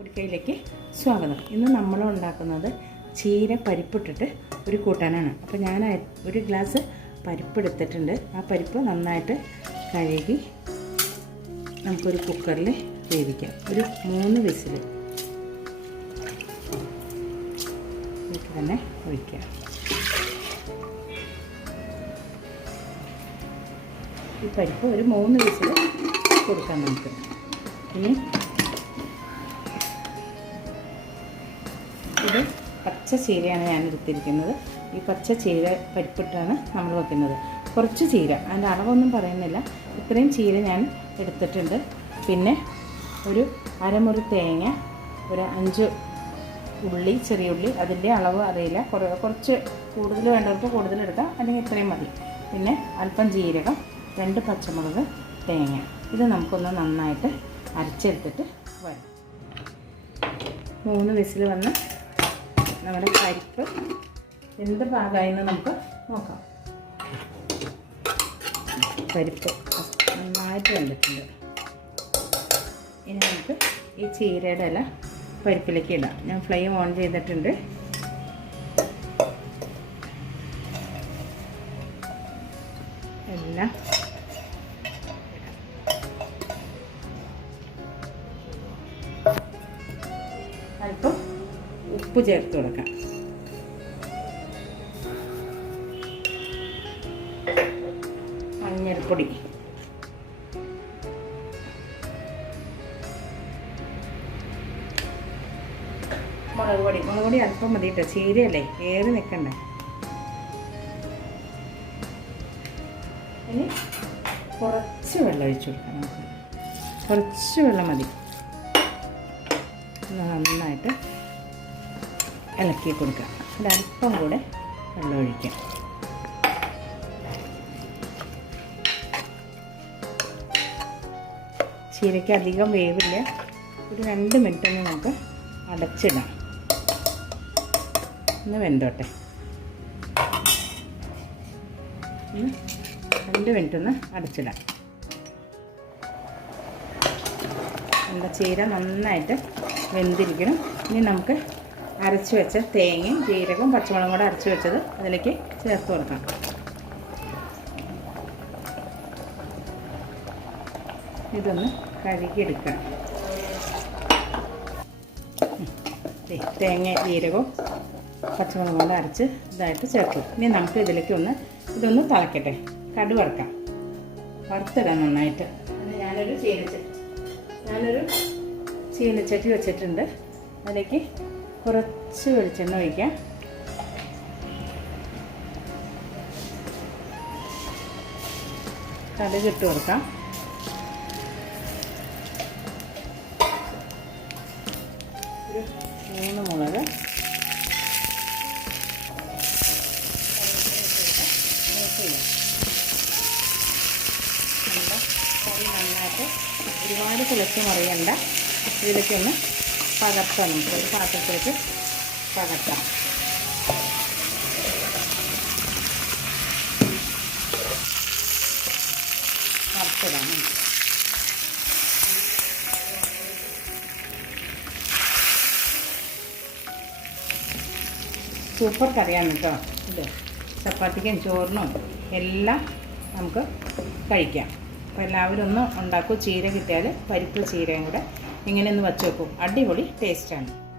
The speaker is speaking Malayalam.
പൊടിക്കൈയിലേക്ക് സ്വാഗതം. ഇന്ന് നമ്മൾ ഉണ്ടാക്കുന്നത് ചീര പരിപ്പിട്ടിട്ട് ഒരു കൂട്ടാനാണ്. അപ്പോൾ ഞാൻ ഒരു ഗ്ലാസ് പരിപ്പ് എടുത്തിട്ടുണ്ട്. ആ പരിപ്പ് നന്നായിട്ട് കഴുകി നമുക്കൊരു കുക്കറിൽ വേവിക്കാം. ഒരു മൂന്ന് വിസിൽ ഇതിലേക്ക് തന്നെ ഒഴിക്കാം ഈ പരിപ്പ് ഒരു മൂന്ന് വിസിൽ കൊടുക്കാൻ നമുക്ക്. ഇനി ഇത് പച്ച ചീരയാണ് ഞാൻ എടുത്തിരിക്കുന്നത് ഈ പച്ച ചീര പരിപ്പിട്ടാണ് നമ്മൾ വെക്കുന്നത്. കുറച്ച് ചീര അതിന്റെ അളവൊന്നും പറയുന്നില്ല. ഇത്രയും ചീര ഞാൻ എടുത്തിട്ടുണ്ട്. പിന്നെ ഒരു അരമുറി തേങ്ങ ഒരു അഞ്ച് ഉള്ളി ചെറിയ ഉള്ളി അതിന്റെ അളവ് അറിയില്ല. കുറേ കുറച്ച് കൂടുതൽ വേണ്ടവർക്ക് കൂടുതൽ എടുക്കാം അല്ലെങ്കിൽ ഇത്രയും മതി. പിന്നെ അല്പം ജീരകം രണ്ട് പച്ചമുളക് തേങ്ങ. ഇത് നമുക്കൊന്ന് നന്നായിട്ട് അരച്ചെടുത്തിട്ട് വരാം മൂന്ന് വിസിൽ വന്ന് നമ്മുടെ പരിപ്പ് എന്ത് പാകമായെന്ന് നമുക്ക് നോക്കാം. പരിപ്പ് നന്നായിട്ട് വെന്തിട്ടുണ്ട്. ഇനി നമുക്ക് ഈ ചീരയുടെ ഇല പരിപ്പിലേക്ക് ഇടാം. ഞാൻ ഫ്ലെയിം ഓൺ ചെയ്തിട്ടുണ്ട്. എല്ലാം അല്പം ഉപ്പ് ചേർത്ത് കൊടുക്കാം. മഞ്ഞൾപ്പൊടി. മുളക് പൊടി. മുളക് പൊടി അല്പം മതി കേട്ടോ ചീരയല്ലേ? ഏറി നിൽക്കണ്ടേ ഇനി കുറച്ച് വെള്ളം ഒഴിച്ചു കൊടുക്കാം നമുക്ക്. കുറച്ച് വെള്ളം മതി. നന്നായിട്ട് ഇളക്കി കൊടുക്കുക. ഒരല്പം കൂടെ വെള്ളം ഒഴിക്കാം. ചീരയ്ക്ക് അധികം വേവില്ല. ഒരു രണ്ട് മിനിറ്റ് ഒന്ന് നമുക്ക് അടച്ചിടാം. ഒന്ന് വെന്തോട്ടെ. രണ്ട് മിനിറ്റ് ഒന്ന് അടച്ചിടാം. നമ്മുടെ ചീര നന്നായിട്ട് വെന്തിരിക്കണം. ഇനി നമുക്ക് അരച്ച് വെച്ച തേങ്ങയും ജീരകവും പച്ചമുളകും കൂടെ അരച്ച് വെച്ചത് അതിലേക്ക് ചേർത്ത് കൊടുക്കാം. ഇതൊന്ന് കഴുകിയെടുക്കാം. ഉം. ദേ, തേങ്ങ ജീരകവും പച്ചമുളകും കൊണ്ട് അരച്ച് ഇതായിട്ട് ചേർക്കും ഇനി നമുക്ക് ഇതിലേക്ക് ഒന്ന് ഇതൊന്ന് തിളക്കട്ടെ. കടു വറുക്കാം. വറുത്തിടാം നന്നായിട്ട്. ഞാനൊരു ചീനച്ചട്ടി. ഞാനൊരു ചീനച്ചട്ടി വെച്ചിട്ടുണ്ട്. അതിലേക്ക് കുറച്ച് വെളിച്ചെണ്ണ ഒഴിക്കാം. കടുക് ഇട്ട് കൊടുക്കാം. മൂന്ന് മുളക്. നന്നായിട്ട് ഒരുപാട് തിളച്ച് മറിയണ്ട. ഇതിലേക്ക് ഒന്ന് പകർത്താം നമുക്ക് ഒരു പാത്രത്തിലേക്ക് പകർത്താം. സൂപ്പർ കറിയാണ് കേട്ടോ ഇത്. ചപ്പാത്തിക്കും ചോറിനും എല്ലാം നമുക്ക് കഴിക്കാം. അപ്പോൾ എല്ലാവരും ഒന്ന് ഉണ്ടാക്കൂ. ചീര കിട്ടിയാൽ പരിപ്പ് ചീരയും കൂടെ ഇങ്ങനെ വച്ചു വച്ച് വെക്കും അടിപൊളി ടേസ്റ്റാണ്